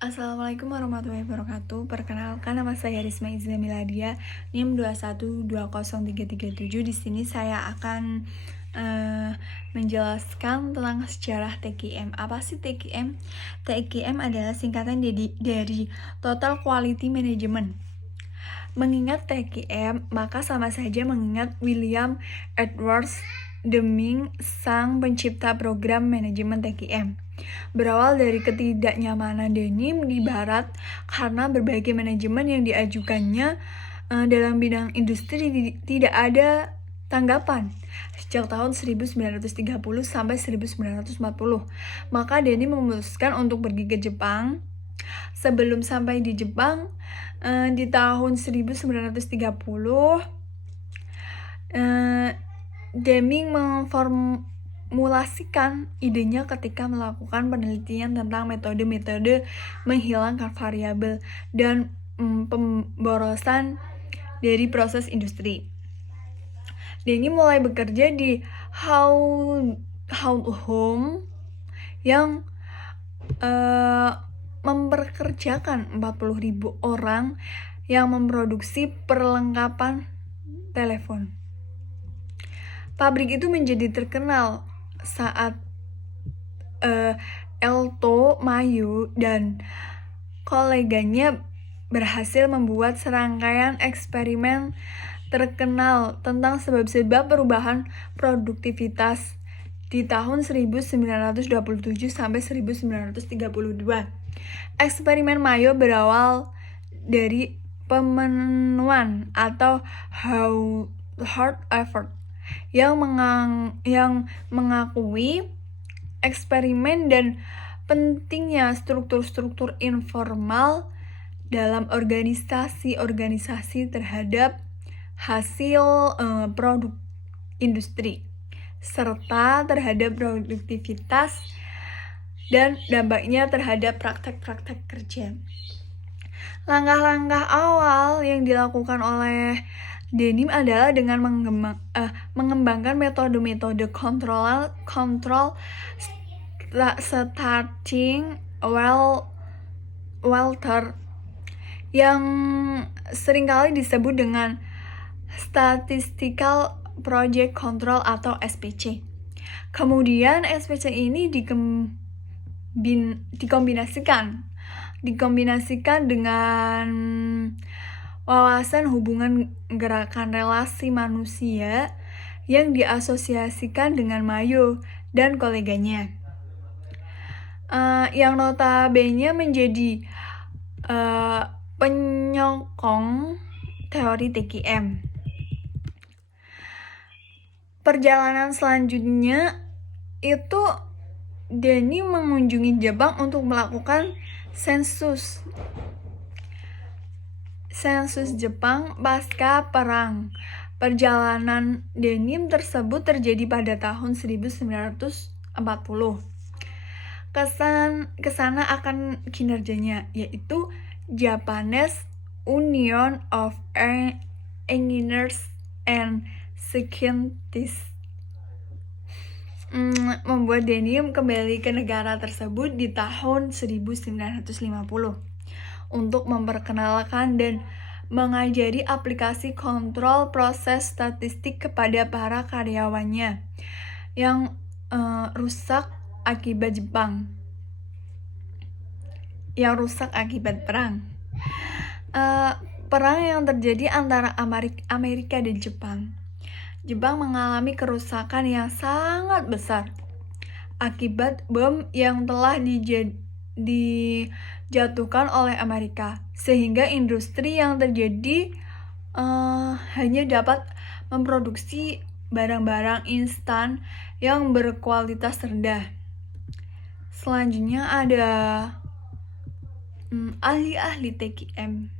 Assalamualaikum warahmatullahi wabarakatuh. Perkenalkan, nama saya Risma Izza Miladia, NIM 2120337. Di sini saya akan menjelaskan tentang sejarah TQM. Apa sih TQM? TQM adalah singkatan dari Total Quality Management. Mengingat TQM, maka sama saja mengingat William Edwards Deming, sang pencipta program manajemen TQM. Berawal dari ketidaknyamanan denim di barat karena berbagai manajemen yang diajukannya dalam bidang industri tidak ada tanggapan sejak tahun 1930 sampai 1940. Maka denim memutuskan untuk pergi ke Jepang. Sebelum sampai di Jepang, di tahun 1930, Deming memformulasikan idenya ketika melakukan penelitian tentang metode-metode menghilangkan variabel dan pemborosan dari proses industri. Denny mulai bekerja di Home yang memperkerjakan 40.000 orang yang memproduksi perlengkapan telepon. Pabrik itu menjadi terkenal saat Elto Mayo dan koleganya berhasil membuat serangkaian eksperimen terkenal tentang sebab-sebab perubahan produktivitas di tahun 1927 sampai 1932. Eksperimen Mayo berawal dari pemenuhan atau hard effort yang mengakui eksperimen dan pentingnya struktur-struktur informal dalam organisasi-organisasi terhadap hasil produk industri serta terhadap produktivitas dan dampaknya terhadap praktek-praktek kerja. Langkah-langkah awal yang dilakukan oleh Denim adalah dengan mengembangkan metode-metode kontrol starting welter yang seringkali disebut dengan Statistical Project Control atau SPC. Kemudian SPC ini dikombinasikan dengan wawasan hubungan gerakan relasi manusia yang diasosiasikan dengan Mayo dan koleganya, yang notabene menjadi penyokong teori TQM. Perjalanan selanjutnya itu Denny mengunjungi Jepang untuk melakukan sensus Jepang pasca perang. Perjalanan Denim tersebut terjadi pada tahun 1940. Kesana akan kinerjanya, yaitu Japanese Union of Engineers and Scientists, membuat Denim kembali ke negara tersebut di tahun 1950 untuk memperkenalkan dan mengajari aplikasi kontrol proses statistik kepada para karyawannya yang rusak akibat perang. Perang yang terjadi antara Amerika dan Jepang. Jepang mengalami kerusakan yang sangat besar akibat bom yang telah dijatuhkan oleh Amerika, sehingga industri yang terjadi hanya dapat memproduksi barang-barang instan yang berkualitas rendah. Selanjutnya ada ahli-ahli TQM.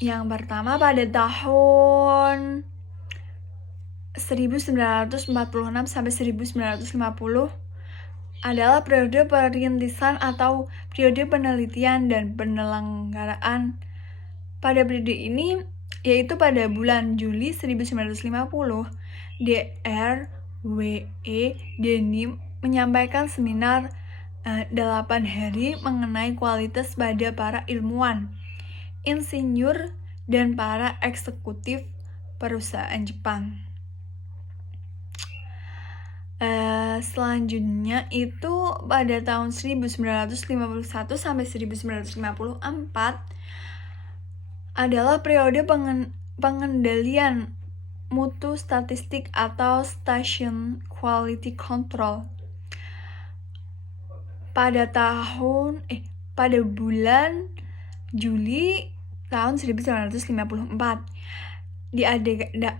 Yang pertama, pada tahun 1946 sampai 1950 adalah periode perintisan atau periode penelitian dan penyelenggaraan. Pada periode ini, yaitu pada bulan Juli 1950, Dr. W.E. Denim menyampaikan seminar 8 hari mengenai kualitas pada para ilmuwan, insinyur, dan para eksekutif perusahaan Jepang. Selanjutnya itu pada tahun 1951 sampai 1954 adalah periode pengendalian mutu statistik atau Station Quality Control. Pada bulan Juli tahun 1954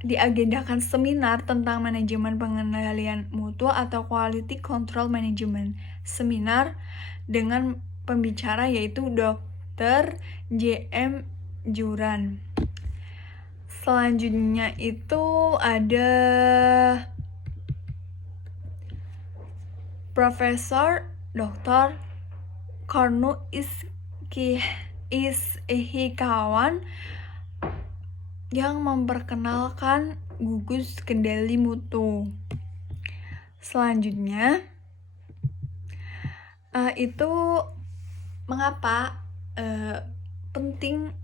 diagendakan seminar tentang manajemen pengendalian mutu atau Quality Control Management. Seminar dengan pembicara yaitu Dr. J.M. Juran. Selanjutnya itu ada Profesor Dr. Kornu Ishikawa yang memperkenalkan gugus kendali mutu. Selanjutnya itu mengapa penting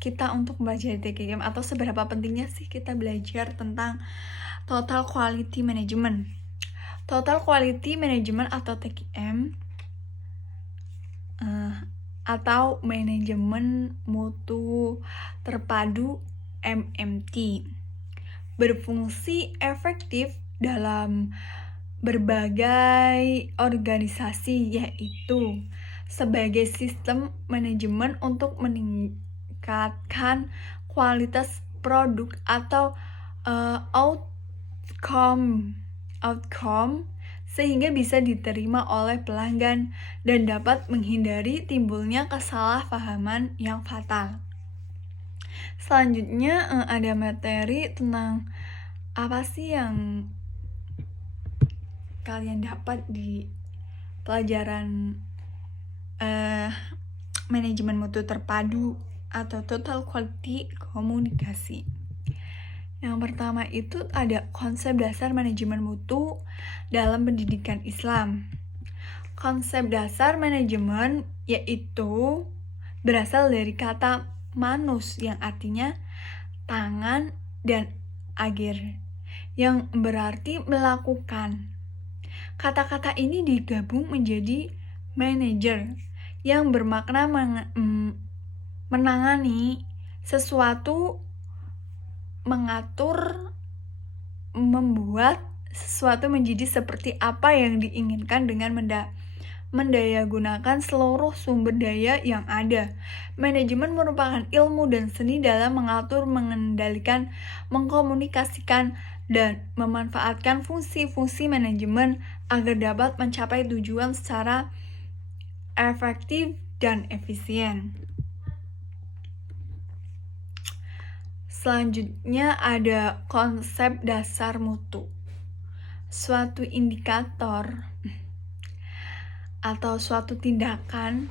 kita untuk belajar TKM, atau seberapa pentingnya sih kita belajar tentang Total Quality Management. Total Quality Management atau TQM atau manajemen mutu terpadu MMT berfungsi efektif dalam berbagai organisasi, yaitu sebagai sistem manajemen untuk meningkatkan kualitas produk atau outcome sehingga bisa diterima oleh pelanggan dan dapat menghindari timbulnya kesalahpahaman yang fatal. Selanjutnya ada materi tentang apa sih yang kalian dapat di pelajaran manajemen mutu terpadu atau Total Quality Komunikasi. Yang pertama itu ada konsep dasar manajemen mutu dalam pendidikan Islam. Konsep dasar manajemen yaitu berasal dari kata manus yang artinya tangan dan agir, yang berarti melakukan. Kata-kata ini digabung menjadi manager yang bermakna menangani sesuatu, mengatur, membuat sesuatu menjadi seperti apa yang diinginkan dengan mendayagunakan seluruh sumber daya yang ada. Manajemen merupakan ilmu dan seni dalam mengatur, mengendalikan, mengkomunikasikan, dan memanfaatkan fungsi-fungsi manajemen agar dapat mencapai tujuan secara efektif dan efisien. Selanjutnya ada konsep dasar mutu. Suatu indikator atau suatu tindakan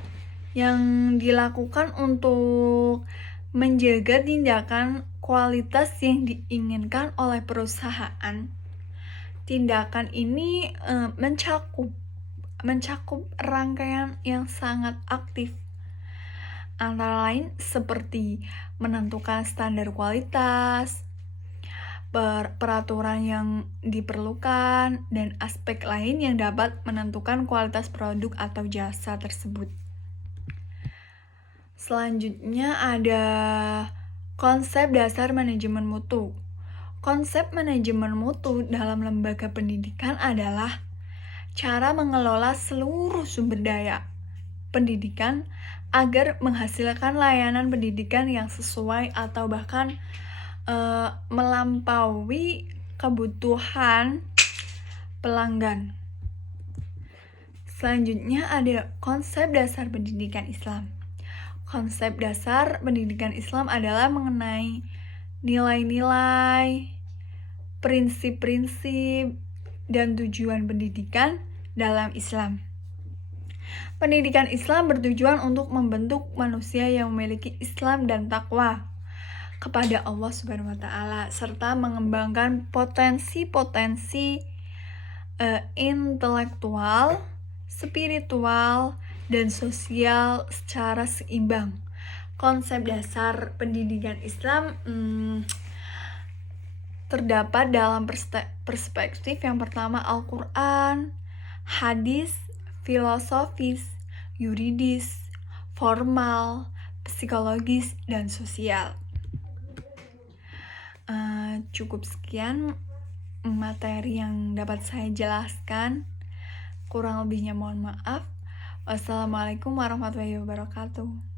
yang dilakukan untuk menjaga tindakan kualitas yang diinginkan oleh perusahaan. Tindakan ini mencakup rangkaian yang sangat aktif, antara lain seperti menentukan standar kualitas, peraturan yang diperlukan, dan aspek lain yang dapat menentukan kualitas produk atau jasa tersebut. Selanjutnya ada konsep dasar manajemen mutu. Konsep manajemen mutu dalam lembaga pendidikan adalah cara mengelola seluruh sumber daya pendidikan agar menghasilkan layanan pendidikan yang sesuai atau bahkan melampaui kebutuhan pelanggan. Selanjutnya ada konsep dasar pendidikan Islam. Konsep dasar pendidikan Islam adalah mengenai nilai-nilai, prinsip-prinsip, dan tujuan pendidikan dalam Islam. Pendidikan Islam bertujuan untuk membentuk manusia yang memiliki Islam dan takwa kepada Allah Subhanahu wa Ta'ala, serta mengembangkan potensi-potensi intelektual spiritual, dan sosial secara seimbang. Konsep dasar pendidikan Islam terdapat dalam perspektif yang pertama Al-Quran, hadis, filosofis, yuridis, formal, psikologis, dan sosial. Cukup sekian materi yang dapat saya jelaskan. Kurang lebihnya mohon maaf. Wassalamualaikum warahmatullahi wabarakatuh.